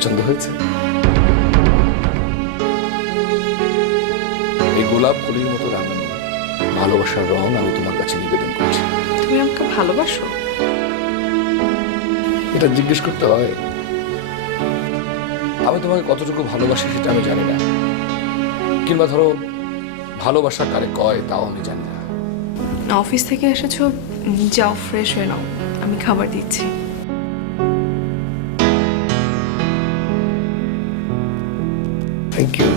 পছন্দ হয়েছে? এই গোলাপ ফুলের মতো রাঙানো ভালোবাসার রং আমি তোমার কাছে নিবেদন করছি। তুমি আমাকে ভালোবাসো? এটা জিজ্ঞেস করতে হয়? আমি তোমাকে কতটুকু ভালোবাসি সেটা আমি জানি না, কিংবা ধরো ভালোবাসা কারে কয় তাও আমি জানি না। অফিস থেকে এসেছো, যাও ফ্রেশ হয়ে নাও, আমি খাবার দিচ্ছি। Thank you.